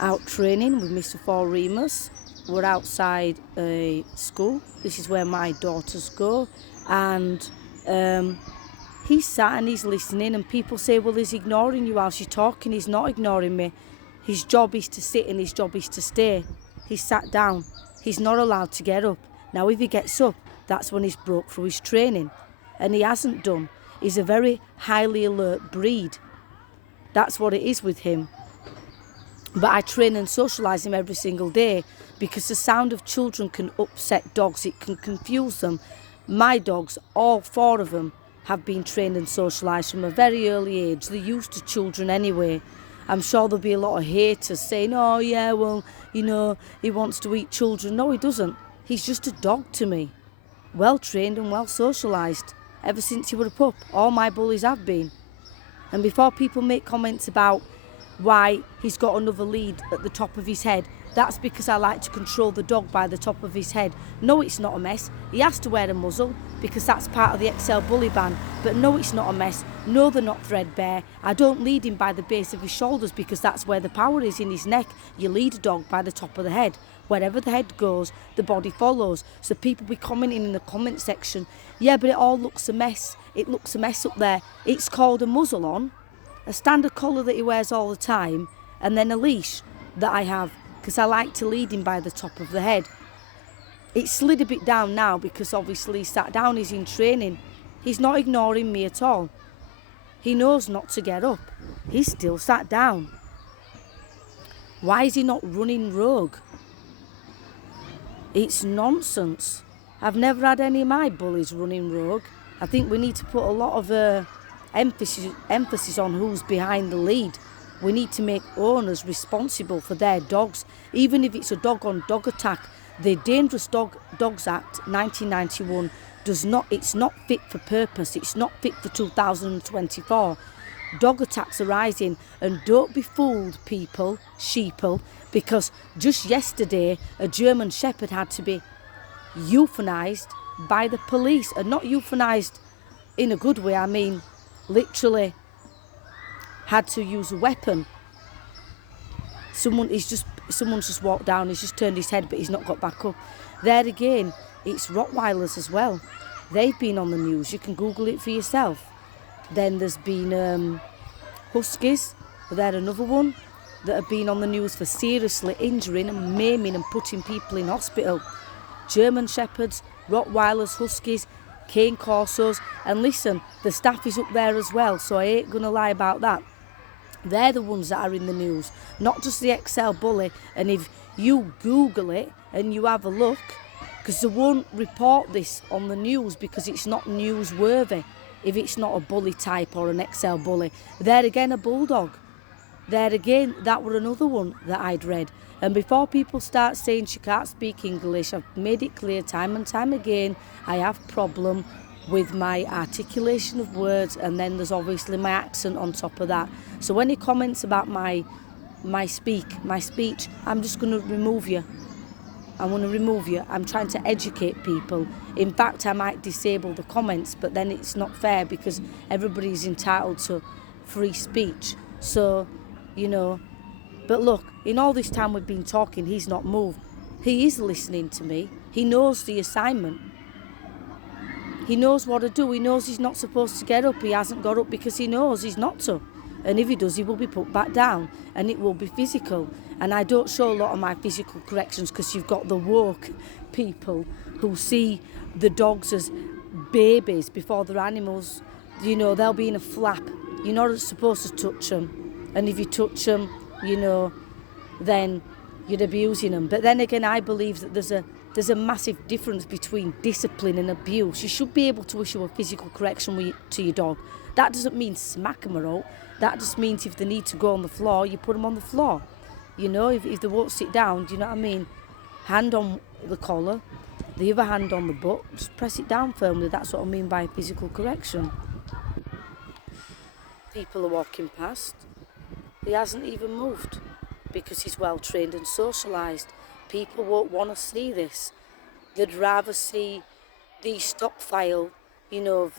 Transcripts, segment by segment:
out training with Mr. Four Remus. We're outside a school. This is where my daughters go. And he's sat and he's listening, and people say, well, he's ignoring you whilst you're talking. He's not ignoring me. His job is to sit and his job is to stay. He's sat down. He's not allowed to get up. Now, if he gets up, that's when he's broke through his training. And he hasn't done. He's a very highly alert breed. That's what it is with him. But I train and socialise him every single day, because the sound of children can upset dogs. It can confuse them. My dogs, all 4 of them, have been trained and socialised from a very early age. They're used to children anyway. I'm sure there'll be a lot of haters saying, oh yeah, well, you know, he wants to eat children. No, he doesn't. He's just a dog to me. Well trained and well socialised. Ever since he was a pup, all my bullies have been. And before people make comments about why he's got another lead at the top of his head, that's because I like to control the dog by the top of his head. No, it's not a mess. He has to wear a muzzle because that's part of the XL bully ban. But no, it's not a mess. No, they're not threadbare. I don't lead him by the base of his shoulders because that's where the power is, in his neck. You lead a dog by the top of the head. Wherever the head goes, the body follows. So people be commenting in the comment section, yeah, but it all looks a mess. It looks a mess up there. It's called a muzzle on, a standard collar that he wears all the time, and then a leash that I have, because I like to lead him by the top of the head. It's slid a bit down now because obviously he's sat down, he's in training. He's not ignoring me at all. He knows not to get up. He's still sat down. Why is he not running rogue? It's nonsense. I've never had any of my bullies running rogue. I think we need to put a lot of emphasis on who's behind the lead. We need to make owners responsible for their dogs, even if it's a dog-on-dog attack. The Dangerous Dogs Act 1991 it's not fit for purpose. It's not fit for 2024. Dog attacks are rising, and don't be fooled, people, sheeple, because just yesterday a German Shepherd had to be euthanised by the police, and not euthanised in a good way. I mean, literally had to use a weapon. Someone's just walked down, he's just turned his head, but he's not got back up. There again, it's Rottweilers as well. They've been on the news. You can Google it for yourself. Then there's been Huskies. They're another one that have been on the news for seriously injuring and maiming and putting people in hospital. German Shepherds, Rottweilers, Huskies, Cane Corsos, and listen, the staff is up there as well, so I ain't gonna lie about that. They're the ones that are in the news, not just the XL bully. And if you Google it and you have a look, because they won't report this on the news because it's not newsworthy if it's not a bully type or an XL bully. There again, a bulldog. There again, that were another one that I'd read. And before people start saying she can't speak English, I've made it clear time and time again, I have problem with my articulation of words, and then there's obviously my accent on top of that. So any comments about my speech, I'm just going to remove you. I want to remove you. I'm trying to educate people. In fact, I might disable the comments, but then it's not fair because everybody's entitled to free speech. So, you know, but look, in all this time we've been talking, he's not moved. He is listening to me. He knows the assignment. He knows what to do. He knows he's not supposed to get up. He hasn't got up because he knows he's not to. And if he does, he will be put back down, and it will be physical. And I don't show a lot of my physical corrections because you've got the woke people who see the dogs as babies before they're animals. You know, they'll be in a flap. You're not supposed to touch them. And if you touch them, you know, then you're abusing them. But then again, I believe that there's a massive difference between discipline and abuse. You should be able to issue a physical correction to your dog. That doesn't mean smack them or all. That just means if they need to go on the floor, you put them on the floor. You know, if they won't sit down, do you know what I mean? Hand on the collar, the other hand on the butt, just press it down firmly. That's what I mean by physical correction. People are walking past. He hasn't even moved because he's well trained and socialised. People won't want to see this. They'd rather see these stock file, you know,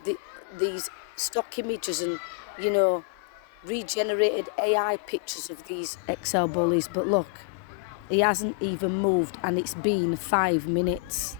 these stock images and, you know, regenerated AI pictures of these XL bullies, but look, he hasn't even moved and it's been 5 minutes.